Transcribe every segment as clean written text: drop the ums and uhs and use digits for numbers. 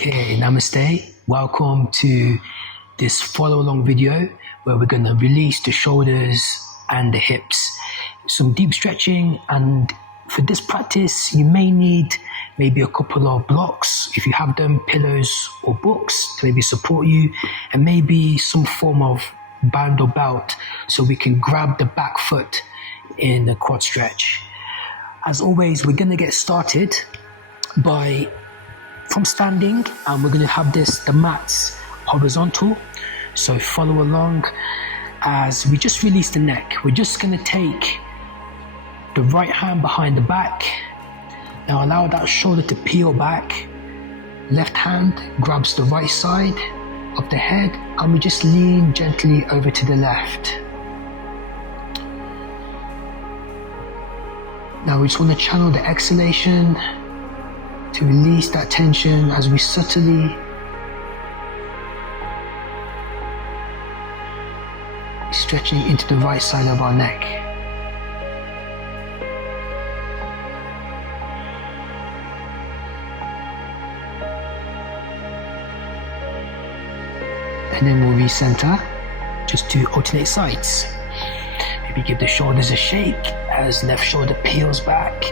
Okay, namaste. Welcome to this follow along video where we're going to release the shoulders and the hips. Some deep stretching, and for this practice you may need maybe a couple of blocks, if you have them, pillows or books to maybe support you, and maybe some form of band or belt so we can grab the back foot in the quad stretch. As always, we're going to get started from standing, and we're going to have the mats horizontal, so follow along as we just release the neck. We're just going to take the right hand behind the back. Now allow that shoulder to peel back. Left hand grabs the right side of the head, and we just lean gently over to the left. Now we just want to channel the exhalation to release that tension as we subtly stretching into the right side of our neck. And then we'll recenter just to alternate sides. Maybe give the shoulders a shake as left shoulder peels back,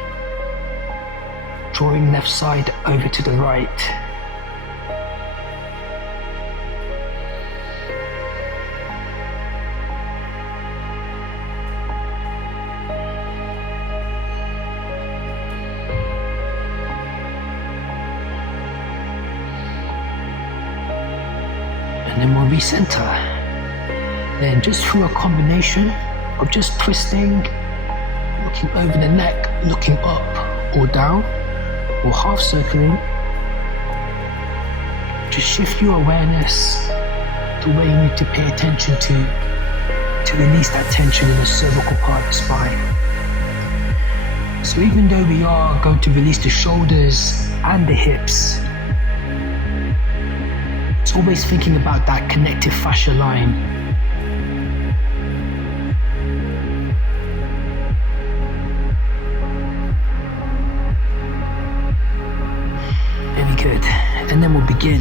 drawing left side over to the right. And then we'll recenter. Then just through a combination of just twisting, looking over the neck, looking up or down, or half circling, just shift your awareness to where you need to pay attention to release that tension in the cervical part of the spine. So even though we are going to release the shoulders and the hips, it's always thinking about that connective fascia line. Good. And then we'll begin.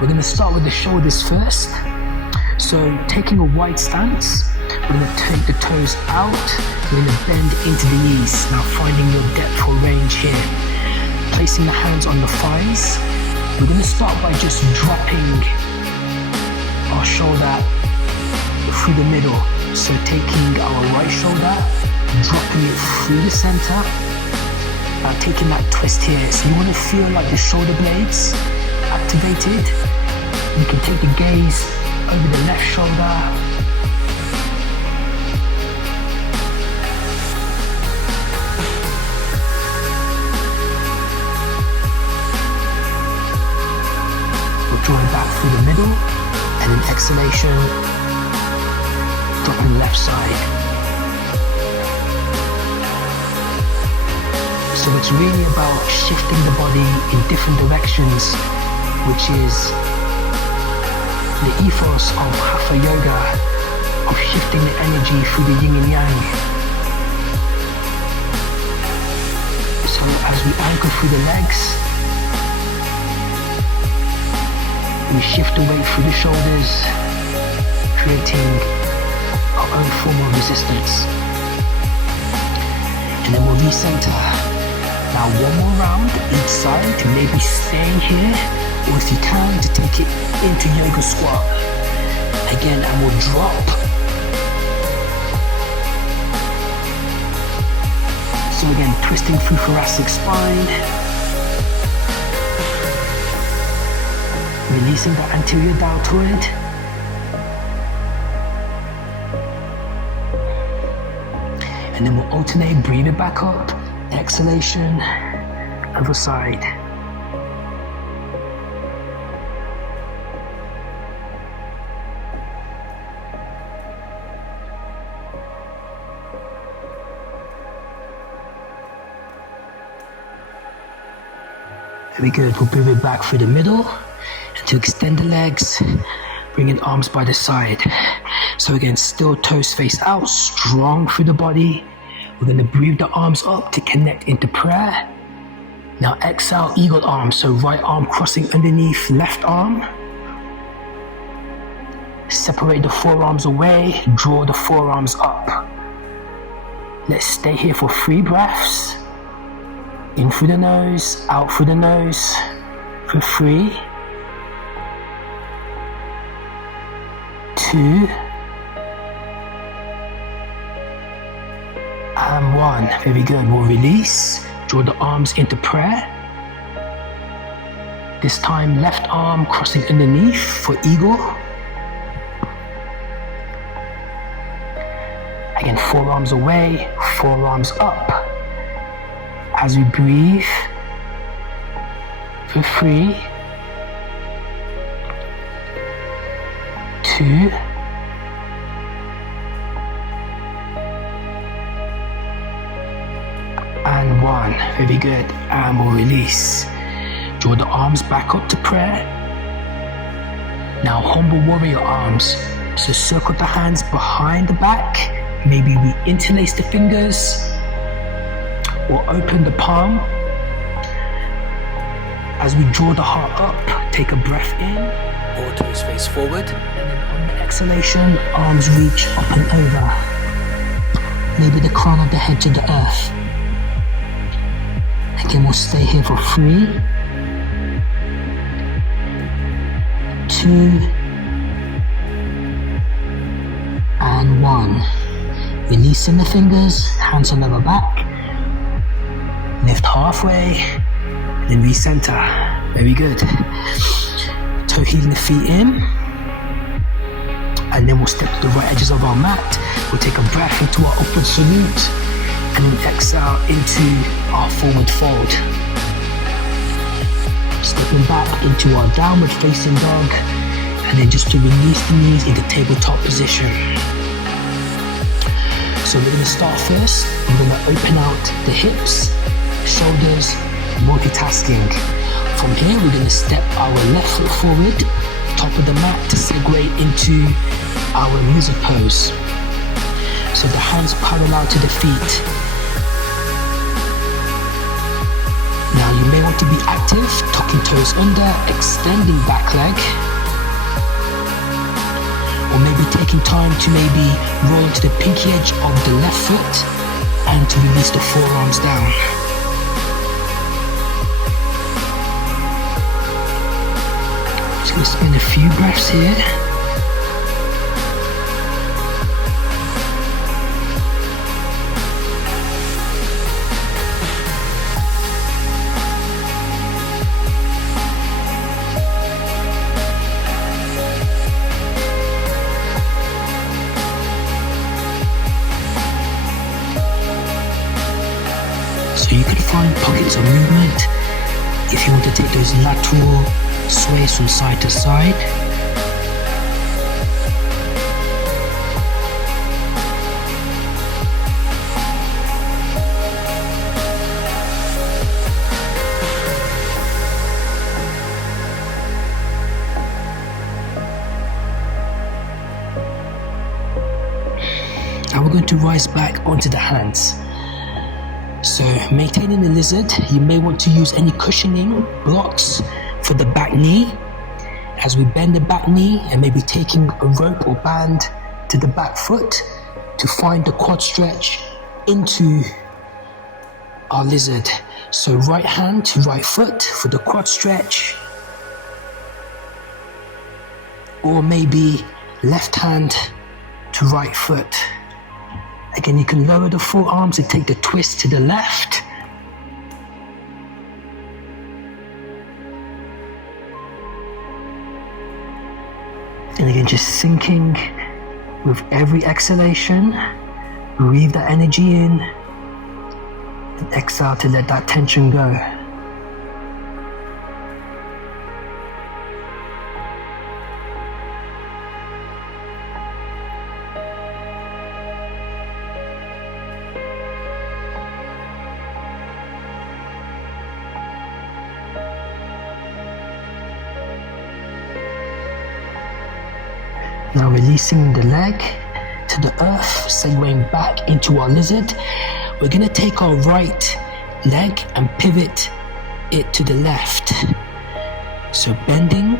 We're going to start with the shoulders first. So taking a wide stance, we're going to take the toes out, we're going to bend into the knees. Now finding your depth or range here. Placing the hands on the thighs. We're going to start by just dropping our shoulder through the middle. So taking our right shoulder, dropping it through the center. Now taking that twist here, so you want to feel like the shoulder blades activated. You can take the gaze over the left shoulder. We'll draw it back through the middle, and in exhalation, dropping left side. So it's really about shifting the body in different directions, which is the ethos of Hatha Yoga, of shifting the energy through the yin and yang. So as we anchor through the legs, we shift the weight through the shoulders, creating our own form of resistance. And then we'll recenter. Now one more round each side, maybe staying here, or if you can, to take it into yoga squat. Again, and we'll drop. So again, twisting through thoracic spine. Releasing the anterior deltoid. And then we'll alternate, breathe it back up. Exhalation, other side. Very good. We'll move it back through the middle, and to extend the legs, bringing arms by the side. So again, still toes face out, strong through the body. We're going to breathe the arms up to connect into prayer. Now exhale, eagle arm. So right arm crossing underneath left arm. Separate the forearms away, draw the forearms up. Let's stay here for 3 breaths. In through the nose, out through the nose for 3, 2, and 1. Very good. We'll release. Draw the arms into prayer. This time left arm crossing underneath for eagle. Again, forearms away, forearms up. As we breathe for 3, 2, and 1. Very good. And we'll release. Draw the arms back up to prayer. Now humble warrior arms. So circle the hands behind the back. Maybe we interlace the fingers or open the palm. As we draw the heart up, take a breath in. All toes face forward. And then on the exhalation, arms reach up and over. Maybe the crown of the head to the earth. Again, we'll stay here for 3, 2, and 1. Releasing the fingers, hands on the back. Lift halfway, then recenter. Very good. Toe heeling the feet in. And then we'll step to the right edges of our mat. We'll take a breath into our upward salute. And then exhale into our forward fold. Stepping back into our downward facing dog. And then just to release the knees into tabletop position. So we're going to start first. We're going to open out the hips, shoulders, multitasking. From here, we're going to step our left foot forward, top of the mat to segue into our lizard pose. So the hands parallel to the feet. Now you may want to be active, tucking toes under, extending back leg. Or maybe taking time to maybe roll to the pinky edge of the left foot and to release the forearms down. Just going to spend a few breaths here. So you can find pockets of movement if you want to take those lateral sways from side to side. Now we're going to rise back onto the hands. So maintaining the lizard, you may want to use any cushioning blocks for the back knee. As we bend the back knee and maybe taking a rope or band to the back foot to find the quad stretch into our lizard. So right hand to right foot for the quad stretch. Or maybe left hand to right foot. Again, you can lower the forearms and take the twist to the left. And again, just sinking with every exhalation. Breathe the energy in and exhale to let that tension go. Now releasing the leg to the earth, segueing back into our lizard. We're going to take our right leg and pivot it to the left. So bending.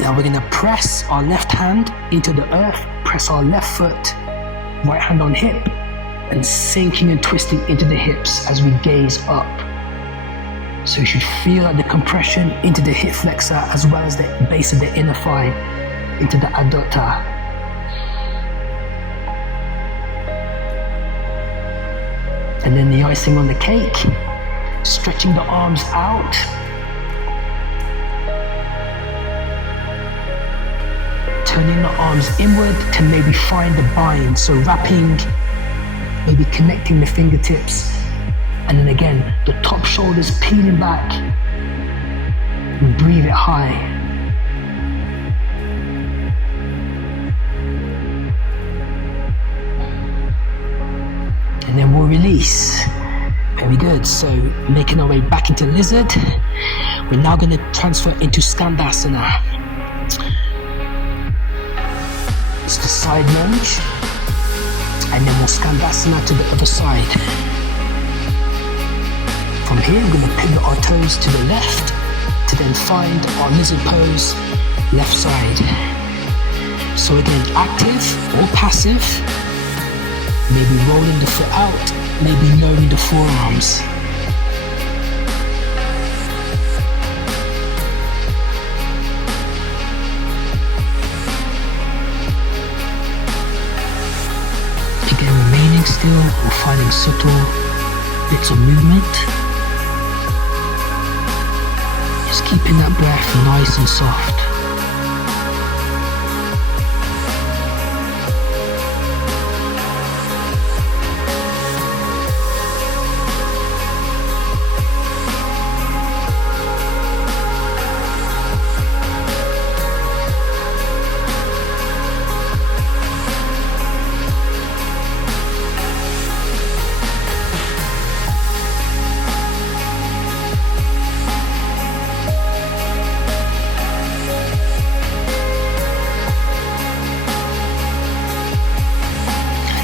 Now we're going to press our left hand into the earth, press our left foot, right hand on hip, and sinking and twisting into the hips as we gaze up. So you should feel the compression into the hip flexor as well as the base of the inner thigh, into the adductor. And then the icing on the cake, stretching the arms out. Turning the arms inward to maybe find the bind. So wrapping, maybe connecting the fingertips. And then again, the top shoulders peeling back. And breathe it high. And then we'll release. Very good. So making our way back into lizard. We're now going to transfer into Skandasana. It's the side lunge. And then we'll Skandasana to the other side. From here, we're going to pivot our toes to the left to then find our lizard pose, left side. So again, active or passive. Maybe rolling the foot out, maybe lowering the forearms. Again, remaining still or finding subtle bits of movement. Just keeping that breath nice and soft.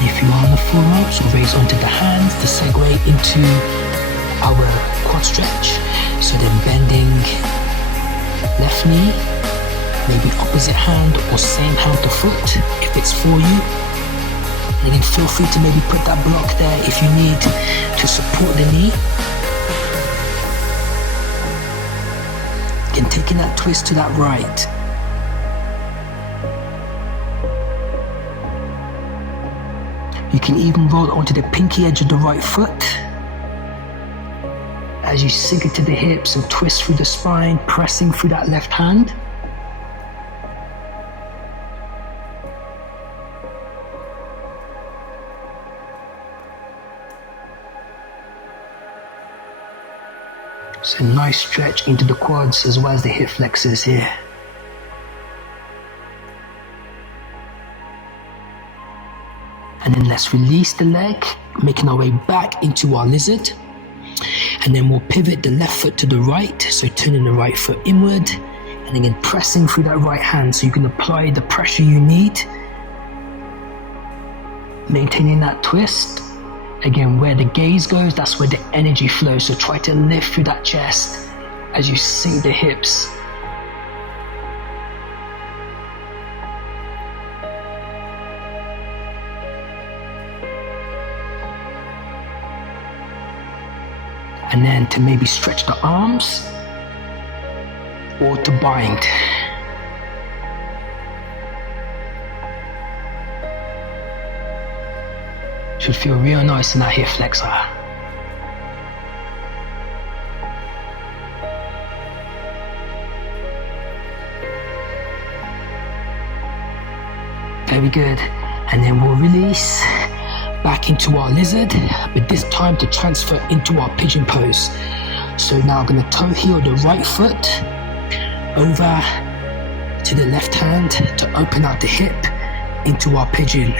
If you are on the forearms, we'll raise onto the hands to segue into our quad stretch. So then bending left knee, maybe opposite hand or same hand to foot if it's for you. And then feel free to maybe put that block there if you need to support the knee. Again, taking that twist to that right. You can even roll onto the pinky edge of the right foot as you sink into the hips and twist through the spine, pressing through that left hand. So nice stretch into the quads as well as the hip flexors here. And then let's release the leg, making our way back into our lizard. And then we'll pivot the left foot to the right, so turning the right foot inward. And again, pressing through that right hand so you can apply the pressure you need. Maintaining that twist. Again, where the gaze goes, that's where the energy flows. So try to lift through that chest as you sink the hips. And then to maybe stretch the arms or to bind. Should feel real nice in that hip flexor. Very good. And then we'll release back into our lizard, but this time to transfer into our pigeon pose. So now I'm going to toe heel the right foot over to the left hand to open out the hip into our pigeon.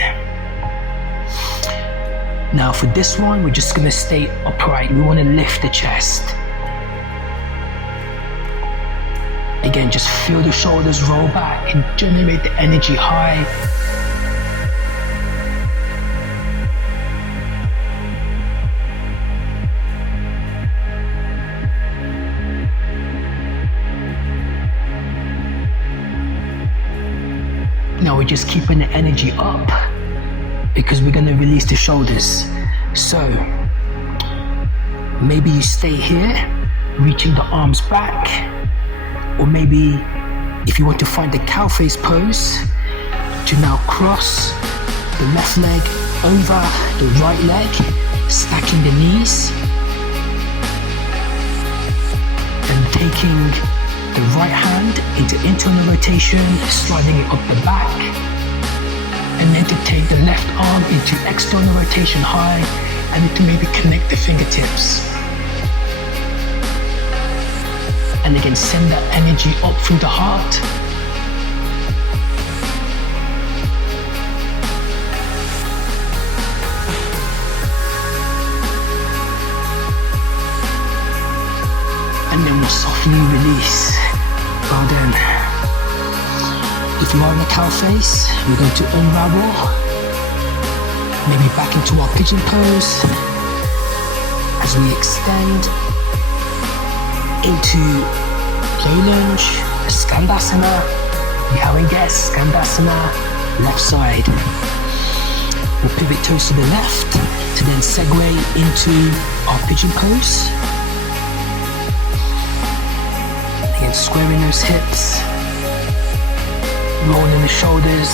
Now for this one, we're just going to stay upright. We want to lift the chest. Again, just feel the shoulders roll back and generate the energy high. we're just keeping the energy up because we're going to release the shoulders. So maybe you stay here, reaching the arms back, or maybe if you want to find the cow face pose, to now cross the left leg over the right leg, stacking the knees, and taking the right hand into internal rotation, sliding it up the back, and then to take the left arm into external rotation high, and then to maybe connect the fingertips. And again, send that energy up through the heart. And then we'll softly release. Well done. If you are in a cow face, we're going to unravel, maybe back into our pigeon pose as we extend into low lunge, Skandasana. You haven't guessed, Skandasana, left side. We'll pivot toes to the left to then segue into our pigeon pose. Again, squaring those hips, rolling the shoulders,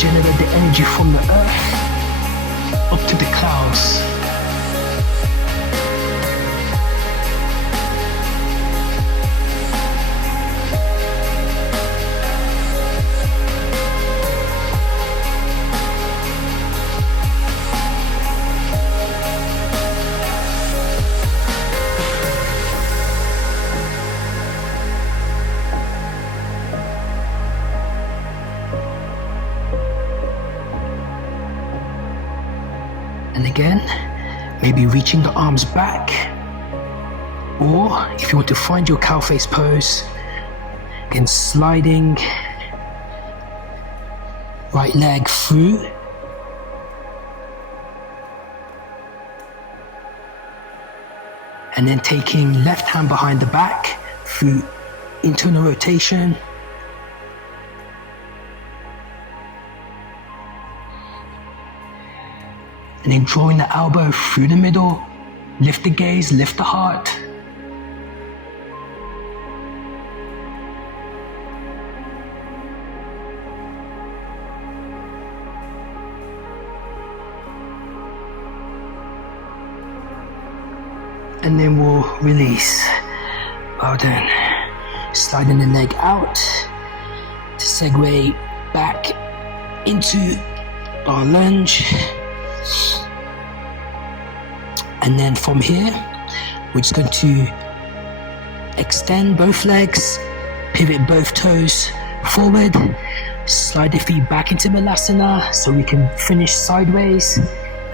generate the energy from the earth up to the clouds. And again, maybe reaching the arms back, or if you want to find your cow face pose, again sliding right leg through, and then taking left hand behind the back through internal rotation. And then drawing the elbow through the middle, lift the gaze, lift the heart. And then we'll release. Well done. Sliding the leg out to segue back into our lunge. And then from here, we're just going to extend both legs, pivot both toes forward, slide the feet back into Malasana so we can finish sideways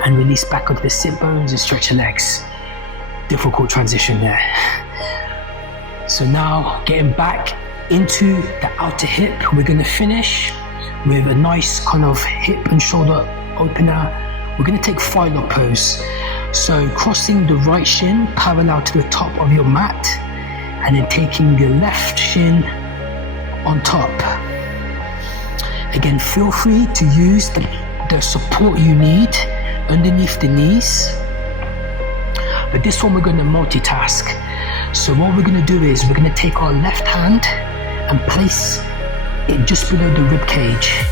and release back onto the sit bones and stretch the legs. Difficult transition there. So now getting back into the outer hip, we're going to finish with a nice kind of hip and shoulder opener. We're going to take file-up pose. So crossing the right shin parallel to the top of your mat, and then taking the left shin on top. Again, feel free to use the support you need underneath the knees. But this one we're going to multitask. So what we're going to do is we're going to take our left hand and place it just below the rib cage,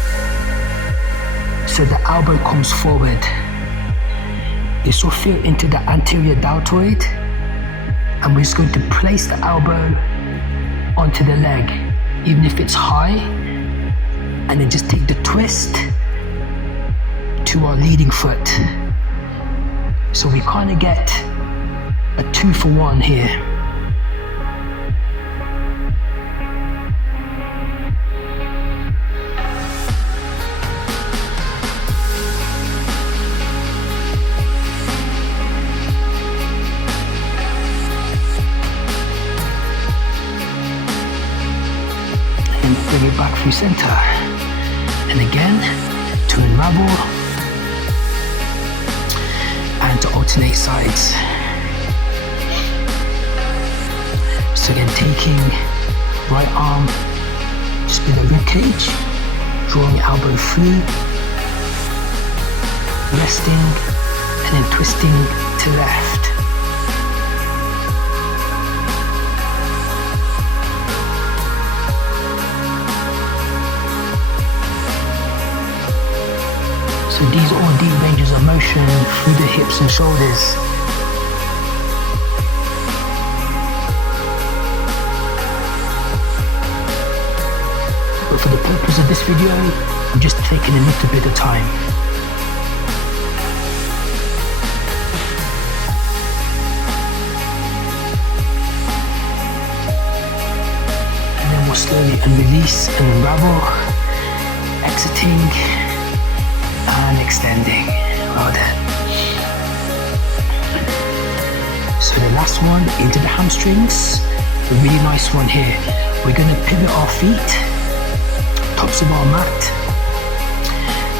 so the elbow comes forward. This will fit into the anterior deltoid, and we're just going to place the elbow onto the leg, even if it's high, and then just take the twist to our leading foot. So we kind of get a 2-for-1 here. Bring it back through center, and again to unravel and to alternate sides. So again, taking right arm just below rib cage, drawing your elbow through, resting, and then twisting to left. So these are all deep ranges of motion through the hips and shoulders. But for the purpose of this video, I'm just taking a little bit of time. And then we'll slowly release and unravel, exiting and extending. Well done. So the last one into the hamstrings. A really nice one here. We're going to pivot our feet, tops of our mat,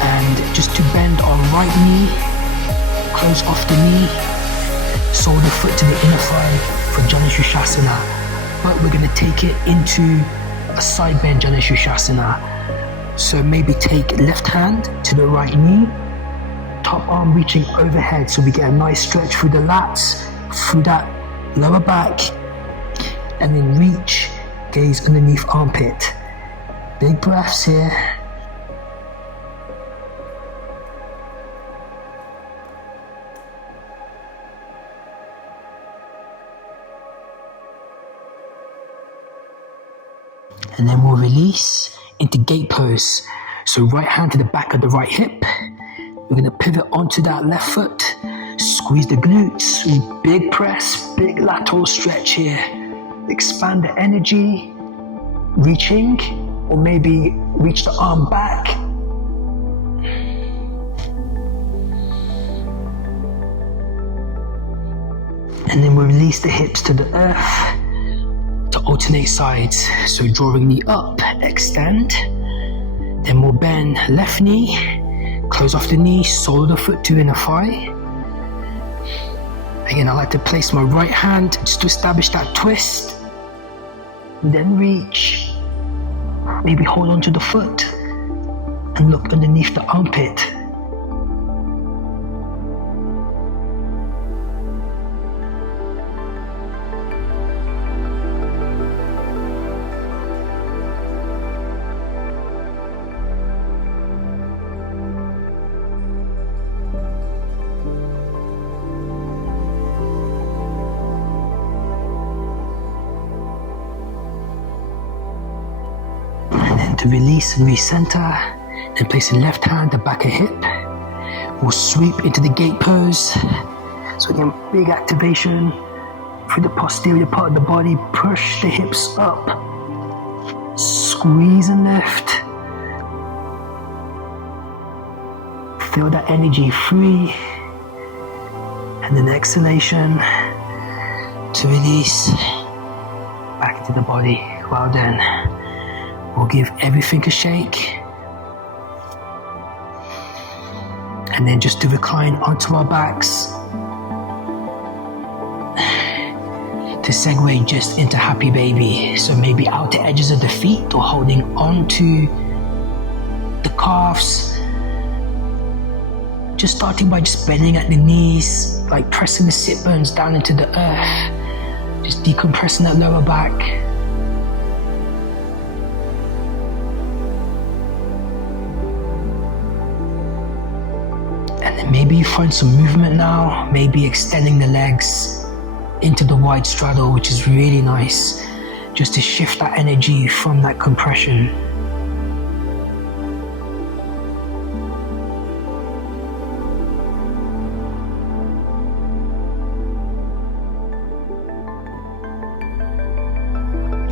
and just to bend our right knee, close off the knee, sole the foot to the inner thigh for Janushasana. But we're going to take it into a side bend Janushasana. So maybe take left hand to the right knee, top arm reaching overhead so we get a nice stretch through the lats, through that lower back, and then reach, gaze underneath armpit. Big breaths here. And then we'll release into gate pose. So right hand to the back of the right hip. We're going to pivot onto that left foot. Squeeze the glutes. Big press, big lateral stretch here. Expand the energy. Reaching, or maybe reach the arm back. And then we'll release the hips to the earth. To alternate sides, so drawing knee up, extend, then we'll bend left knee, close off the knee, sole of the foot to inner thigh. Again, I like to place my right hand just to establish that twist, then reach, maybe hold on to the foot and look underneath the armpit. To release and recenter, then place the left hand the back of hip. We'll sweep into the gate pose. So again, big activation through the posterior part of the body. Push the hips up, squeeze and lift. Feel that energy free, and then exhalation to release back into the body. Well done. We'll give everything a shake. And then just to recline onto our backs. To segue just into happy baby. So maybe outer edges of the feet or holding onto the calves. Just starting by just bending at the knees, like pressing the sit bones down into the earth. Just decompressing that lower back. Maybe you find some movement now, maybe extending the legs into the wide straddle, which is really nice, just to shift that energy from that compression.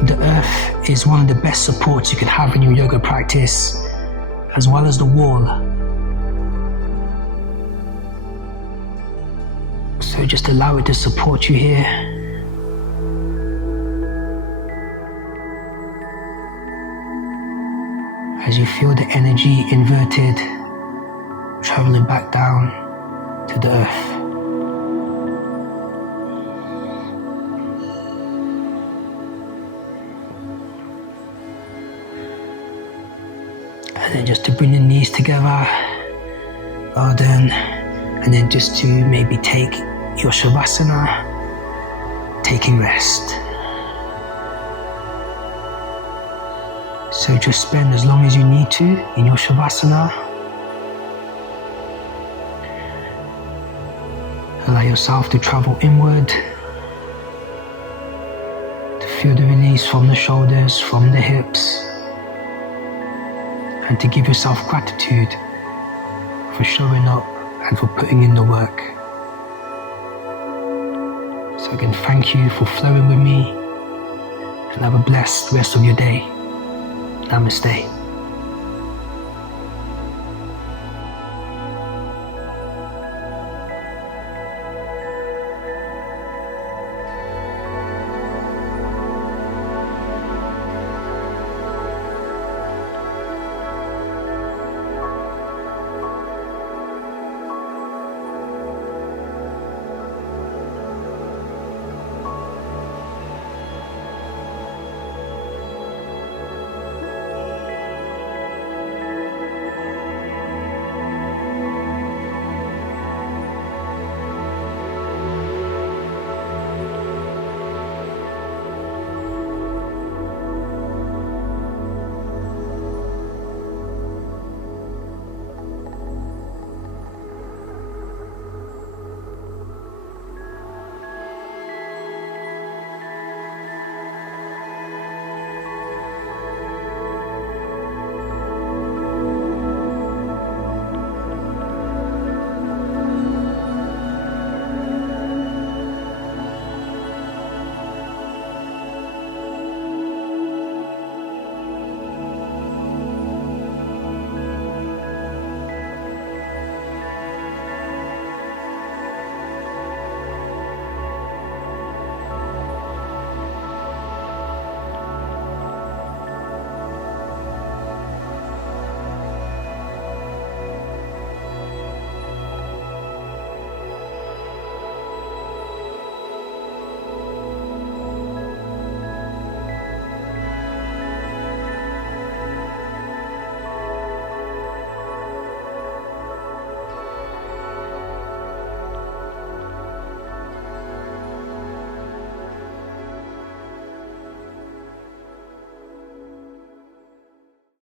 The earth is one of the best supports you can have in your yoga practice, as well as the wall. So just allow it to support you here. As you feel the energy inverted, traveling back down to the earth. And then just to bring the knees together. Well done. And then just to maybe take your Shavasana, taking rest. So just spend as long as you need to in your Shavasana. Allow yourself to travel inward, to feel the release from the shoulders, from the hips, and to give yourself gratitude for showing up and for putting in the work. So again, thank you for flowing with me, and have a blessed rest of your day. Namaste.